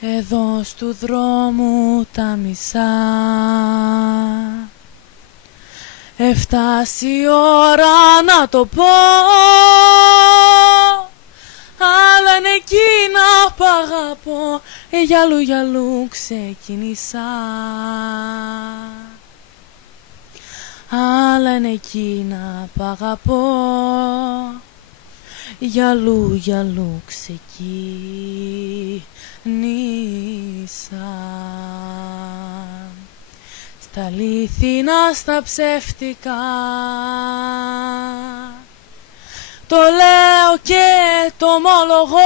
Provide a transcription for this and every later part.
εδώ στου δρόμου τα μισά. Έφτασε η ώρα να το πω, αλλά είναι εκείνα που αγαπώ, γιαλού γιαλού ξεκίνησα. Αλλά είναι εκείνα που αγαπώ, γιαλού γιαλού ξεκίνησα. Στα αλήθινα, στα ψεύτικα, το λέω και το ομολογώ,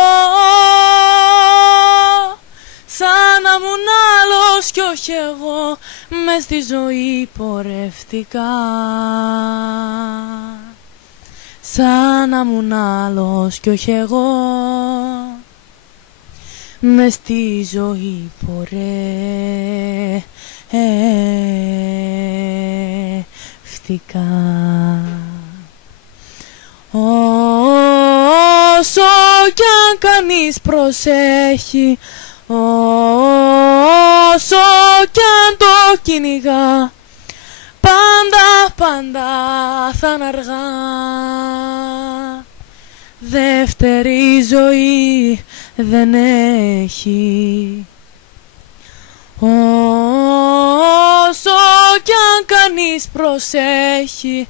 σαν να μουν άλλος κι όχι εγώ, μες στη ζωή πορευτικά. Σαν να μουν άλλος κι όχι εγώ, μες στη ζωή πορευτικά. Όσο κι αν κανείς προσέχει, όσο κι αν το κυνηγά, πάντα θα είναι αργά. Δεύτερη ζωή δεν έχει. Όσο κι αν κανείς προσέχει,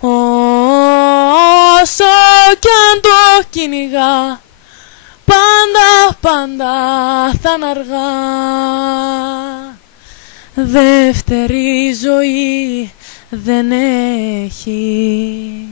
όσο κι αν το κυνηγά, πάντα θα είναι αργά. Δεύτερη ζωή δεν έχει.